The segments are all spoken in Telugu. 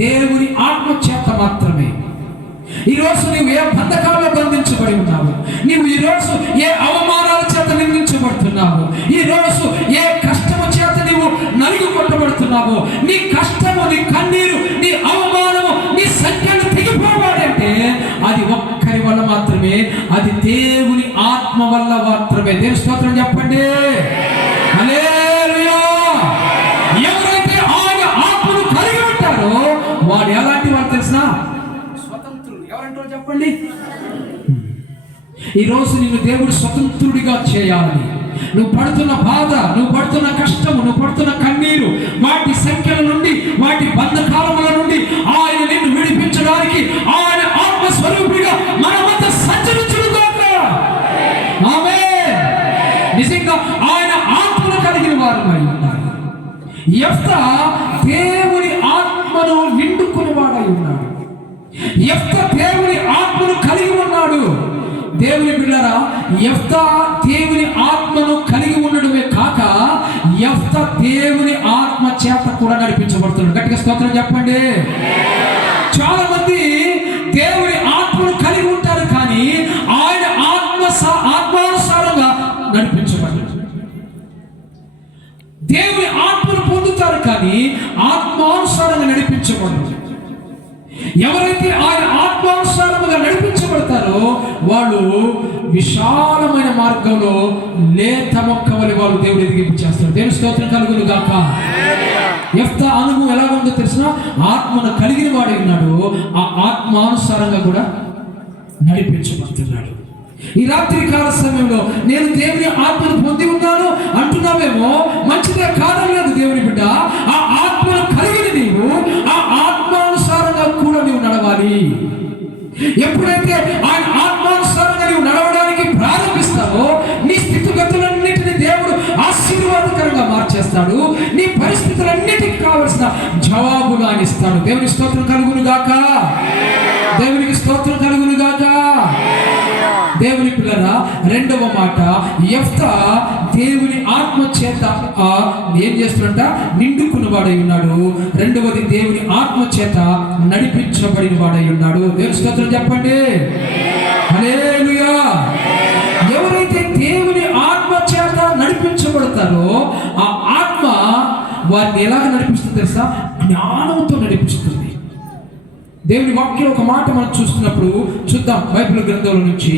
దేవుని ఆత్మ చేత మాత్రమే. ఈరోజు నీవు ఏ బంధకాల్లో బంధించబడి ఉన్నావు, నీవు ఈరోజు ఏ అవమానాల చేత నిందించబడుతున్నావు, ఈరోజు ఏ కష్టము చేత నీవు నలుగు కొట్టబడుతున్నావు, నీ కష్టము, నీ కన్నీరు, నీ అవమానము, నీ సంఖ్యలు తెగిపోవాలంటే అది ఒక్కరి వల్ల మాత్రమే, అది దేవుని ఆత్మ వల్ల మాత్రమే. దేవుని స్తోత్రం చెప్పండి. హల్లెలూయా. ఎవరైతే ఆయన ఆత్మను కలిగి ఉంటారో వాడు ఎలాంటి వాడు తెలిసిన స్వతంత్రుడు. ఎవరంటారో చెప్పండి. ఈరోజు నిన్ను దేవుడు స్వతంత్రుడిగా చేయాలని, నువ్వు పడుతున్న బాధ, నువ్వు పడుతున్న కష్టము, నువ్వు పడుతున్న కన్నీరు, వాటి సంఖ్యల నుండి, వాటి బంధకాలముల నుండి ఆయన నిన్ను విడిపించడానికి ఆయన ఆత్మస్వరూపిగా మన మధ్య సంచరించుగాక. ఆమేన్. నిజంగా ఆయన ఆత్మను కలిగిన వారమై ఉన్నారు. యెఫ్తా దేవుని ఆత్మను నిండుకున్నవాడై ఉన్నాడు. యెఫ్తా దేవుని ఆత్మను కలిగి ఉన్నాడు. దేవుని బిడ్డలారా, యెఫ్తా దేవుని ఆత్మను కలిగి ఉండడమే కాక యెఫ్తా దేవుని ఆత్మ చేత కూడా నడిపించబడుతున్నాడు. గట్టిగా స్తోత్రం చెప్పండి. చాలా మంది దేవుని ఆత్మను కలిగి ఉంటారు కానీ ఆయన ఆత్మానుసారంగా నడిపించబడ్డారు. దేవుని ఆత్మను పొందుతారు కానీ ఆత్మానుసారంగా నడిపించబడరు. ఎవరైతే ఆయన ఆత్మానుసారముగా నడిపించబడతారో వాళ్ళు విశాలమైన మార్గంలో లేత మొక్క వలె వాళ్ళు దేవుడు ఎదిగించేస్తారు. దేవుని స్తోత్రం కలుగును గాక. యెఫ్తా అనుభవం ఎలా ఉందో తెలిసిన, ఆత్మను కలిగిన వాడే ఉన్నాడు, ఆ ఆత్మానుసారంగా కూడా నడిపించబడుతున్నాడు. ఈ రాత్రి కాల సమయంలో నేను దేవుని ఆత్మను పొంది ఉన్నాను అంటున్నావేమో, మంచిదే కాదనలేదు దేవుని బిడ్డ. ఆ ఆత్మను కలిగిన నీవు ఆ ఆత్మానుసారంగా కూడా నీవు నడవాలి. ఎప్పుడైతే ఆయన ఆత్మానుసారంగా నీవు నడవడానికి ప్రారంభిస్తావో నీ స్థితిగతులన్నిటిని దేవుడు ఆశీర్వాదకరంగా మార్చేస్తాడు. నీ పరిస్థితులన్నిటికీ కావలసిన జవాబులు ఆయన ఇస్తాడు. దేవుని స్తోత్రం కలుగును గాక. దేవునికి స్తోత్రం కలుగును గాక. దేవుని పిల్లరా, రెండవ మాట, యెఫ్తా దేవుని ఆత్మ చేత ఏం చేస్తున్నట నిండుకున్న వాడై ఉన్నాడు. రెండవది దేవుని ఆత్మ చేత నడిపించబడిన వాడై ఉన్నాడు. దేవుని స్తోత్రం చెప్పండి. హల్లెలూయా. ఎవరైతే దేవుని ఆత్మ చేత నడిపించబడతారో ఆ ఆత్మ వారిని ఎలాగ నడిపిస్తుంది తెలుసా? జ్ఞానంతో నడిపిస్తుంది. దేవుని వాక్యం ఒక మాట మనం చూస్తున్నప్పుడు చూద్దాం. బైబిల్ గ్రంథంలో నుంచి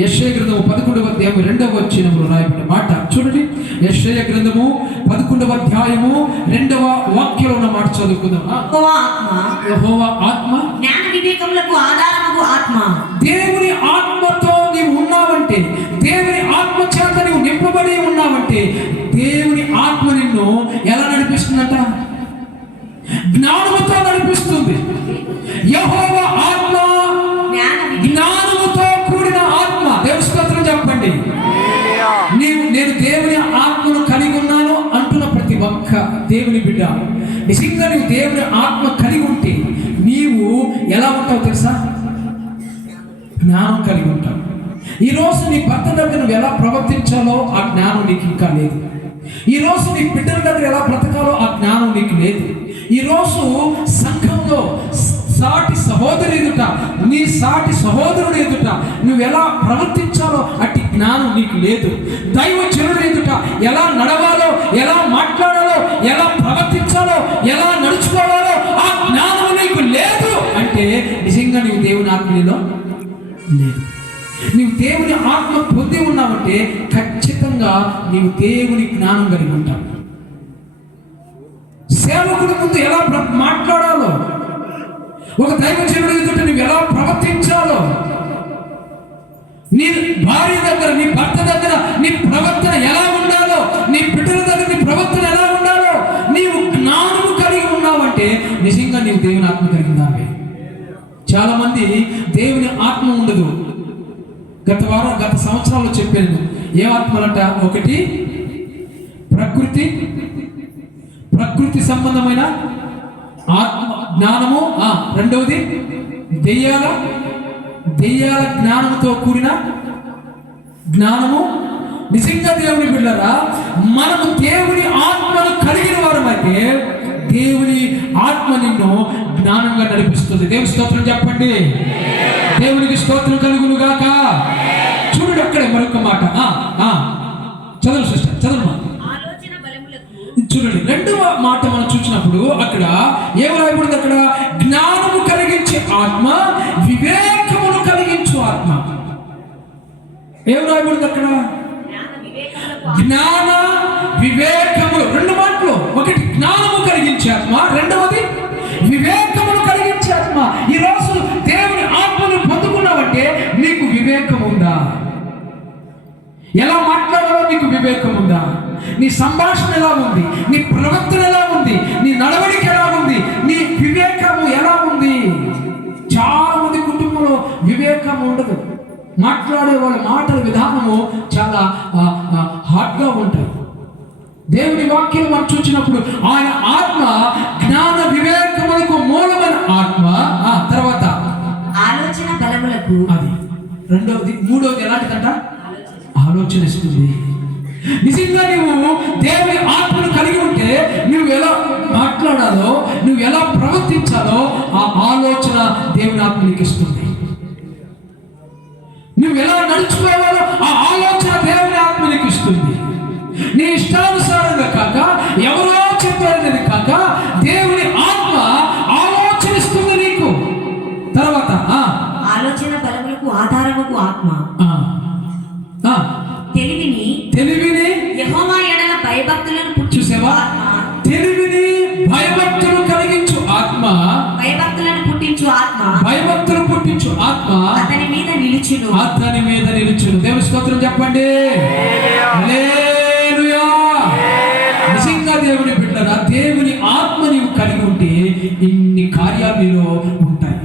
యెషయా గ్రంథము 11వ అధ్యాయం 2వ వచనంలో రాయబడిన మాట చూడండి. యెషయా గ్రంథము 11వ అధ్యాయము 2వ వాక్యంలో ఉన్న మాట చదువుకుందాం. యెహోవా ఆత్మ జ్ఞాన వివేకములకు ఆధారమగు ఆత్మ. దేవుని ఆత్మతో నీవు ఉన్నావంటే, దేవుని ఆత్మ చేత నీవు నింపబడి ఉన్నావంటే దేవుని ఆత్మ నిన్ను ఎలా నడిపిస్తుందంట? జ్ఞానముతో నడిపిస్తుంది. యెహోవా ఆత్మ జ్ఞానముతో కూడిన ఆత్మ. దేవుని స్తోత్రం చెప్పండి. నేను దేవుని ఆత్మను కలిగి ఉన్నాను అంటున్న ప్రతి ఒక్క దేవుని బిడ్డ, నిజంగా నీవు దేవుని ఆత్మ కలిగి ఉంటే నీవు ఎలా ఉంటావు తెలుసా? జ్ఞానం కలిగి ఉంటావు. ఈరోజు నీ భర్త దగ్గర నువ్వు ఎలా ప్రవర్తించాలో ఆ జ్ఞానం నీకు ఇంకా లేదు. ఈరోజు నీ బిడ్డల దగ్గర ఎలా బ్రతకాలో ఆ జ్ఞానం నీకు లేదు. ఈరోజు సంఘంలో సాటి సహోదరు ఎదుట, నీ సాటి సహోదరుడు ఎదుట నువ్వు ఎలా ప్రవర్తించాలో అట్టి జ్ఞానం నీకు లేదు. దైవజనుడు ఎదుట ఎలా నడవాలో, ఎలా మాట్లాడాలో, ఎలా ప్రవర్తించాలో, ఎలా నడుచుకోవాలో ఆ జ్ఞానం నీకు లేదు అంటే నిజంగా నీవు దేవుని ఆత్మలో లేదు. నీవు దేవుని ఆత్మ పొంది ఉన్నావంటే ఖచ్చితంగా నీవు దేవుని జ్ఞానం కలిగి ఉంటావు. సేవకుడి ముందు ఎలా మాట్లాడాలో, ఒక దైవజనుడి ఎదుట నువ్వు ఎలా ప్రవర్తించాలో, నీ భార్య దగ్గర, నీ భర్త దగ్గర నీ ప్రవర్తన ఎలా ఉండాలో, నీ బిడ్డల దగ్గర నీ ప్రవర్తన ఎలా ఉండాలో నీవు జ్ఞానము కలిగి ఉన్నావంటే నిజంగా నీవు దేవుని ఆత్మ కలిగిందామే. చాలా మంది దేవుని ఆత్మ ఉండదు. గత సంవత్సరాల్లో చెప్పాను ఏ ఆత్మలంట. ఒకటి ప్రకృతి సంబంధమైన ఆత్మ జ్ఞానము, రెండవది దెయ్యాల జ్ఞానంతో కూడిన జ్ఞానము. నిజంగా దేవుని బిడ్డలారా, మనము దేవుని ఆత్మను కలిగిన వారమైతే దేవుని ఆత్మ నిన్ను జ్ఞానంగా నడిపిస్తుంది. దేవుని స్తోత్రం చెప్పండి. దేవునికి స్తోత్రం కలుగును గాక. చూడండి అక్కడే మరొక మాట. చదువు సిస్టర్, చదువు. ఆలోచన బలములకు చూడండి రెండవ మాట మనం చూసినప్పుడు అక్కడ ఏం రాయబడింది? అక్కడ జ్ఞానము కలిగించే ఆత్మ, వివేకమును కలిగించు ఆత్మ. ఏం రాయబడింది అక్కడ? జ్ఞాన వివేకములు. రెండు మాటలు. ఒకటి జ్ఞానము కలిగించే ఆత్మ, రెండవది వివేకమును కలిగించే ఆత్మ. ఈ రోజు దేవుని ఆత్మను పొందుకున్నావంటే నీకు వివేకం ఉందా? ఎలా మాట్లాడాలో నీకు వివేకం ఉందా? నీ సంభాషణ ఎలా ఉంది? నీ ప్రవర్తన ఎలా ఉంది? నీ నడవడిక ఎలా ఉంది? నీ వివేకము ఎలా ఉంది? చాలా మంది కుటుంబంలో వివేకం ఉండదు. మాట్లాడే వాళ్ళ మాటల విధానము చాలా హాట్గా ఉంటాయి. దేవుని వాక్యం మనం చూసినప్పుడు ఆయన ఆత్మ జ్ఞాన వివేకములకు మూలమైన ఆత్మ. తర్వాత ఆలోచన బలములకు. అది రెండవది. మూడవది ఎలాంటిదంట? ఆలోచన ఇస్తుంది. నిజంగా నువ్వు దేవుని ఆత్మను కలిగి ఉంటే నువ్వు ఎలా మాట్లాడాలో, నువ్వు ఎలా ప్రవర్తించాలో ఆ ఆలోచన దేవుని ఆత్మ నీకు ఇస్తుంది. నువ్వు ఎలా నడుచుకోవాలో ఆ ఆలోచన దేవుని ఆత్మ నీకు ఇస్తుంది. నీ ఇష్టానుసారంగా కాక, ఎవరో చెప్పారనేది కాక, దేవుని ఆత్మ ఆలోచనిస్తుంది నీకు. తర్వాత ఆలోచన బలములకు ఆధారముకు ఆత్మ. తెలివిని యెహోవా ఎడల భయభక్తులను చూసావా? తెలివిని భయభక్తులు కలిగించు ఆత్మ, భయభక్తులను పుట్టించు ఆత్మ, భయభక్తులు పుట్టించు ఆత్మ అతని మీద నిలుచును, అతని మీద నిలుచును. దేవుని స్తోత్రం చెప్పండి. హల్లెలూయా. నిజంగా దేవుని బిడ్డలారా, దేవుని ఆత్మ నీవు కలిగి ఉంటే ఇన్ని కార్యాలు నీలో ఉంటాయి.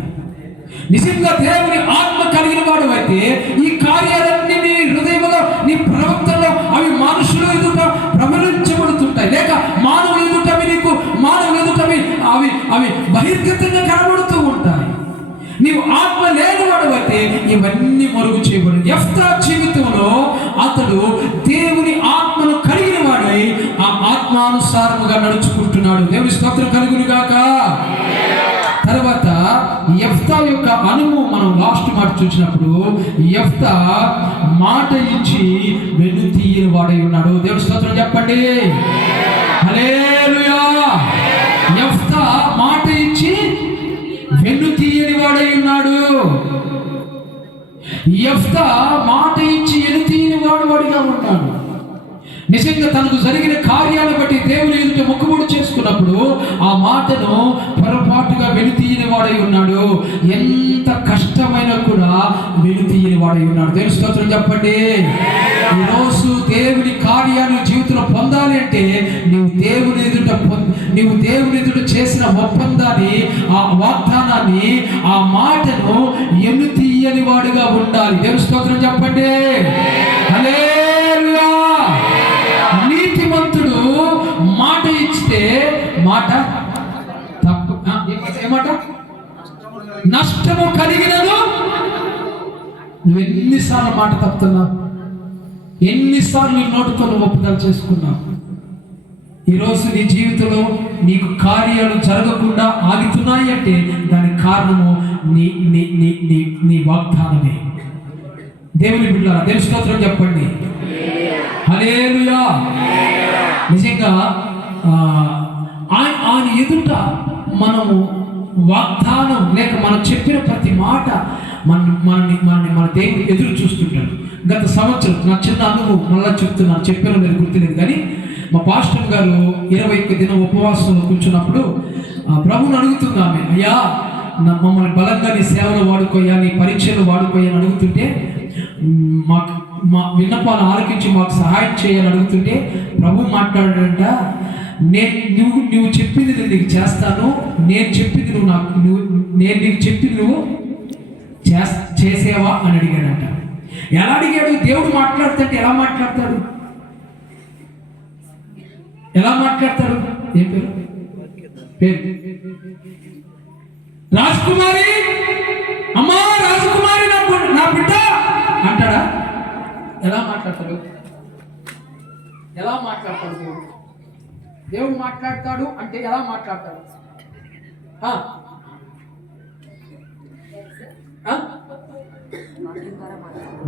నిజంగా దేవుని ఆత్మ కలిగిన వాడు అయితే ఈ కార్యాలన్నీ నీ హృదయంలో, నీ ప్రవక్తలో అవి మనుషులు ఎదుట ప్రబలించబడుతుంటాయి. లేక మానవులు ఎదుట అవి బహిర్గతంగా కనబడుతూ ఉంటాయి. నీవు ఆత్మ లేని వాడు అయితే ఇవన్నీ మరుగు చేయబడు. యెఫ్తా జీవితంలో అతడు దేవుని ఆత్మను కలిగిన వాడై ఆ ఆత్మానుసారముగా నడుచుకుంటున్నాడు. దేవుని స్తోత్రం కలుగును గాక. తర్వాత యెఫ్తా యొక్క అనుభవం మనం లాస్ట్ మాట చూసినప్పుడు యెఫ్తా మాట ఇచ్చి వెన్నుతీయని వాడై ఉన్నాడు. దేవుని స్తోత్రం చెప్పండి. హల్లెలూయా. యెఫ్తా మాట ఇచ్చి వెన్నుతీయని వాడై ఉన్నాడు. యెఫ్తా మాట ఇచ్చి వెన్నుతీయని వాడిగా ఉన్నాడు. నిజంగా తనకు జరిగిన కార్యాలను బట్టి దేవుని ఎదుట మొక్కుబడి చేసుకున్నప్పుడు ఆ మాటను పొరపాటుగా వెనుతీయని వాడై ఉన్నాడు. ఎంత కష్టమైనా కూడా వెనుతీయని వాడై ఉన్నాడు. దేవుని స్తోత్రం చెప్పండి. ఈరోజు దేవుని కార్యాలు జీవితంలో పొందాలి అంటే నీవు దేవుని ఎదుట చేసిన ఒప్పందాన్ని, ఆ వాగ్దానాన్ని, ఆ మాటను వెనుతీయని వాడుగా ఉండాలి. దేవుని స్తోత్రం చెప్పండి. హల్లెలూయా. నీతిమంతుడు మాట ఇస్తే మాట తప్పు. ఏమాట? నష్టము కలిగినను. నువ్వు ఎన్నిసార్లు మాట తప్పుతున్నావు? ఎన్నిసార్లు నీ నోటితో నువ్వు ఒప్పుదల చేసుకున్నావు? ఈరోజు నీ జీవితంలో నీకు కార్యాలు జరగకుండా ఆగుతున్నాయి అంటే దానికి కారణము నీ వాగ్దానమే. దేవుని బిడ్డలారా, దేవుని స్తోత్రం చెప్పండి. హల్లెలూయా. నిజంగా ఆయన ఎదుట మనము వాగ్దానం లేక మనం చెప్పిన ప్రతి మాట మన దేవుడు ఎదురు చూస్తుంటాడు. గత సంవత్సరం నా చిన్న అనుభవం మళ్ళా చెప్తున్నాను, చెప్పాను లేదు గుర్తులేదు కానీ మా పాస్టర్ గారు 21 దినం ఉపవాసంలో కూర్చున్నప్పుడు ప్రభువుని అడుగుతున్నామే, అయ్యా మమ్మల్ని బలంగా నీ సేవలో వాడుకోయా, నీ పరీక్షలు వాడుకోయా అని అడుగుతుంటే, మా విన్నపాలు ఆలకించి మాకు సహాయం చేయాలని అడుగుతుంటే ప్రభు మాట్లాడాడంట, నువ్వు చెప్పింది నేను నీకు చేస్తాను, నేను నీకు చెప్పింది నువ్వు చేసేవా అని అడిగాడంట. ఎలా అడిగాడు? దేవుడు మాట్లాడుతుంటే ఎలా మాట్లాడతాడు? ఏం పేరు? రాజకుమారి, అమ్మా రాజకుమారి నా బిడ్డ అంటాడా? ఎలా మాట్లాడతాడు దేవుడు? దేవుడు మాట్లాడతాడు అంటే ఎలా మాట్లాడతాడు? ఆ? ఆ?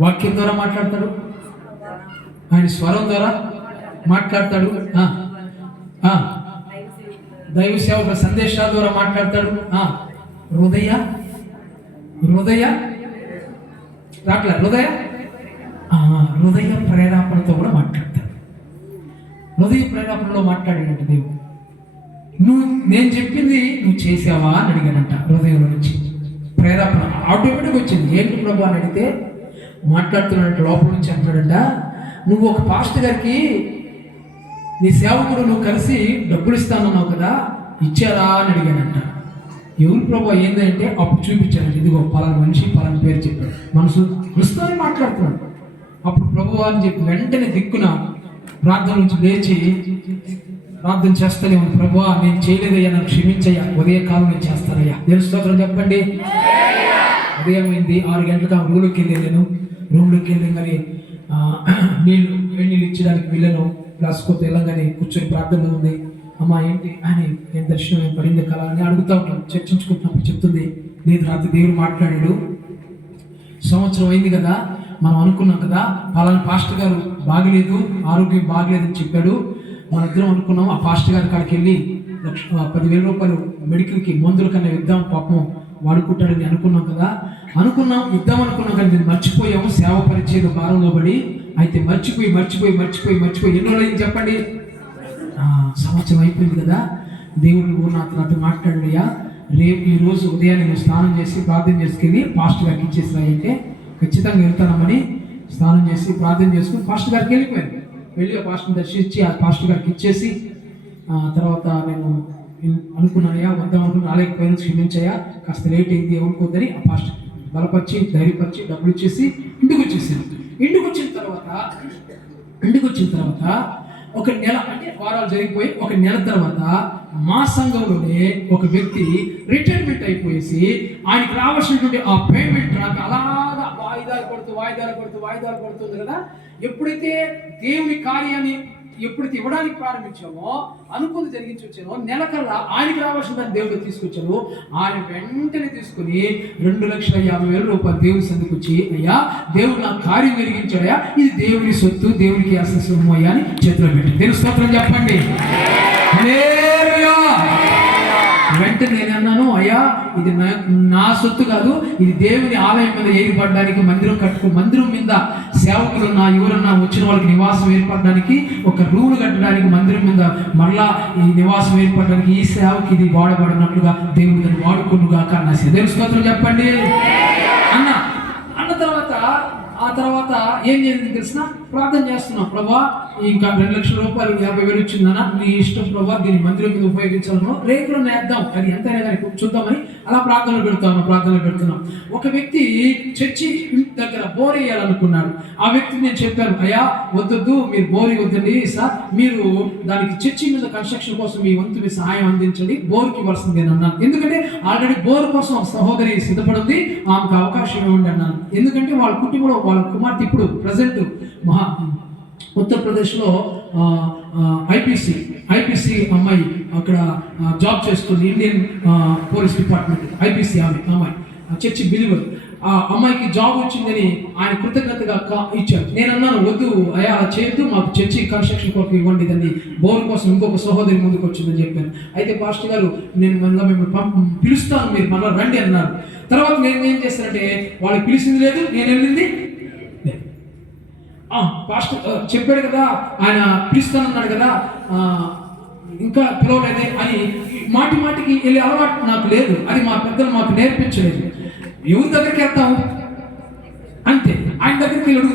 వాక్యం ద్వారా మాట్లాడతాడు, ఆయన స్వరం ద్వారా మాట్లాడతాడు, దైవ సేవక సందేశాల ద్వారా మాట్లాడతాడు, హృదయ రాట్ల హృదయ ప్రేరేపణతో కూడా మాట్లాడతాడు. హృదయ ప్రేరేపణలో మాట్లాడాడంట దేవుడు. నేను చెప్పింది నువ్వు చేసావా అని అడిగాడంట. హృదయంలో నుంచి ప్రేరేపణ ఆటోమేటిక్ వచ్చింది. ఏంటి ప్రభు అని అడిగితే మాట్లాడుతున్నట్టు లోపల నుంచి అంటాడంట, నువ్వు ఒక పాస్టర్ గారికి నీ సేవకుడు నువ్వు కలిసి డబ్బులు ఇస్తానన్నావు కదా, ఇచ్చారా అని అడిగాడంట. ఎవరు ప్రభు ఏంటంటే అప్పుడు చూపించాడంట, ఇదిగో పలానా మనిషి పలానా పేరు చెప్పాడు. మనసుని మాట్లాడుతున్నాడు. అప్పుడు ప్రభు అని చెప్పి వెంటనే దిక్కున ప్రార్థన నుంచి లేచి ప్రార్థన చేస్తూనే ఉంది. ప్రభు నేను చేయలేదయ్యా, నన్ను క్షమించయ్యా, ఉదయకాలం నేను చేస్తానయ్యా. దేవుని స్తోత్రం చెప్పండి. ఉదయం అయింది, 6 గంటలకు రూమ్లోకి వెళ్ళాను. రూమ్లోకి వెళ్ళగానే నీళ్ళు ఇచ్చడానికి వెళ్ళాను. రాసుకోతే వెళ్ళగానే కూర్చొని ప్రార్థన ఉంది. అమ్మ ఏంటి అని నేను దర్శనం ఏం పడింది కదా అని అడుగుతూ ఉంటాను. చర్చించుకుంటున్నప్పుడు చెప్తుంది, లేదు రాత్రి దేవుడు మాట్లాడాడు, సంవత్సరం అయింది కదా, మనం అనుకున్నాం కదా పలానా పాస్టర్ గారు బాగలేదు, ఆరోగ్యం బాగలేదని చెప్పాడు. మన ఇద్దరం అనుకున్నాం ఆ పాస్టర్ గారి కాడికి వెళ్ళి 10,000 రూపాయలు మెడికల్కి మందుల కన్నా ఇద్దాం, పాపం వాడుకుంటాడని అనుకున్నాం కదా. ఇద్దాం అనుకున్నాం కానీ నేను మర్చిపోయాము, సేవ పరిచయం భారంలో పడి. అయితే మర్చిపోయి ఎన్నో రోజులు చెప్పండి, సంవత్సరం అయిపోయింది కదా. దేవుడు నాతో మాట్లాడాడయ్యా, రేపు ఈ రోజు ఉదయాన్నే నేను స్నానం చేసి ప్రార్థన చేసుకెళ్ళి పాస్టర్ గారికి ఇచ్చేసాయంటే ఖచ్చితంగా వెళ్తానమని స్నానం చేసి ప్రార్థన చేసుకుని పాస్టర్ గారికి వెళ్ళిపోయాను. వెళ్ళి ఆ పాస్టర్ని దర్శించి ఆ పాస్టర్ గారికి ఇచ్చేసి తర్వాత నేను అనుకున్నానయ్యా, వద్దాం అనుకుని రాలేకపోయాను, క్షమించయ్యా, కాస్త లేట్ అయింది ఏమనుకోద్దని ఆ పాస్టర్ బలపరిచి ధైర్యపరిచి డబ్బులు ఇచ్చేసి ఇంటికి వచ్చేసాను. ఇంటికి వచ్చిన తర్వాత ఒక నెల అంటే వారాలు జరిగిపోయి ఒక నెల తర్వాత మా సంఘంలోనే ఒక వ్యక్తి రిటైర్మెంట్ అయిపోయేసి ఆయనకి రావాల్సినటువంటి ఆ పేమెంట్ రాక అలాగా వాయిదాలు పడుతుంది కదా. ఎప్పుడైతే దేవుని కార్యాన్ని ఇవ్వడానికి ప్రారంభించామో, అనుకుని జరిగించి వచ్చానో, నెలకల్లా ఆయనకి రావాల్సిన దాన్ని దేవుడు తీసుకొచ్చాను. ఆయన వెంటనే తీసుకుని 2,50,000 రూపాయలు దేవుని సందికి వచ్చి, అయ్యా దేవుడు నా కార్యం జరిగించాడయ్యా, ఇది దేవుని సొత్తు, దేవునికి సొమ్ము అయ్యా అని చేతిలో పెట్టి దేవుని స్తోత్రం చెప్పండి. వెంటనే నేను అన్నాను, అయ్యా ఇది నా సొత్తు కాదు, ఇది దేవుని ఆలయం మీద ఏర్పడడానికి, మందిరం మీద సేవకులు ఎవరన్నా వచ్చిన వాళ్ళకి నివాసం ఏర్పడడానికి, ఒక రూమ్ కట్టడానికి, మందిరం మీద మరలా ఈ నివాసం ఏర్పడడానికి, ఈ సేవకి ఇది వాడబడినట్లుగా దేవుడు దాన్ని వాడుకునుగాక అన్న దేవుని స్తోత్రం చెప్పండి అన్న తర్వాత ఆ తర్వాత ఏం చేసింది తెలిసిన, ప్రార్థన చేస్తున్నాం, ప్రభా ఇంకా 2,00,000 రూపాయలు 50,000 వచ్చిందన్నా, నీ ఇష్టం ప్రభా, దీన్ని మందిరం మీద ఉపయోగించాలను, రేపులో నేద్దాం, అది ఎంతైనా కానీ చూద్దామని అలా ప్రార్థనలు పెడుతున్నాం. ఒక వ్యక్తి చర్చి దగ్గర బోర్ వేయాలనుకున్నాడు. ఆ వ్యక్తికి నేను చెప్పాను, అయ్యా వద్దు, మీరు బోర్ వద్దండి సార్, మీరు దానికి చర్చి మీద కన్స్ట్రక్షన్ కోసం మీ వంతు మీ సహాయం అందించండి, బోర్కి ఇవ్వాల్సింది అని అన్నాను. ఎందుకంటే ఆల్రెడీ బోర్ కోసం సహోదరి సిద్ధపడింది, ఆమెకు అవకాశం ఇవ్వండి అన్నాను. ఎందుకంటే వాళ్ళ కుటుంబంలో వాళ్ళ కుమార్తె ఇప్పుడు ప్రజెంట్ ఉత్తరప్రదేశ్లో ఐపీసీ అమ్మాయి అక్కడ జాబ్ చేస్తుంది, ఇండియన్ పోలీస్ డిపార్ట్మెంట్ ఐపీసీ అమ్మాయి, చర్చి బిలీవర్. ఆ అమ్మాయికి జాబ్ వచ్చిందని ఆయన కృతజ్ఞతగా ఇచ్చారు. నేను అన్నాను, వద్దు అయ్యా అలా చేయొద్దు, మాకు చర్చి కన్స్ట్రక్షన్ కొరకు ఇవ్వండి, దాన్ని బోర్ కోసం ఇంకొక సహోదరి ముందుకు వచ్చిందని చెప్పాను. అయితే పాస్టర్ గారు నేను మళ్ళీ మిమ్మల్ని పిలుస్తాను, మీరు మళ్ళీ రండి అన్నారు. తర్వాత నేను ఏం చేస్తానంటే, వాళ్ళకి పిలిచింది లేదు, నేను వెళ్ళింది పాస్టర్ చెప్పాడు కదా, ఆయన పిలుస్తానన్నాడు కదా, ఇంకా పిలవలేదే అని మాటికి వెళ్ళే అలవాటు నాకు లేదు. అది మా పెద్దలు మాకు నేర్పించలేదు. ఎవరి దగ్గరికి వెళ్తాము అంతే, ఆయన దగ్గరికి వెళ్ళి అడుగుతాం.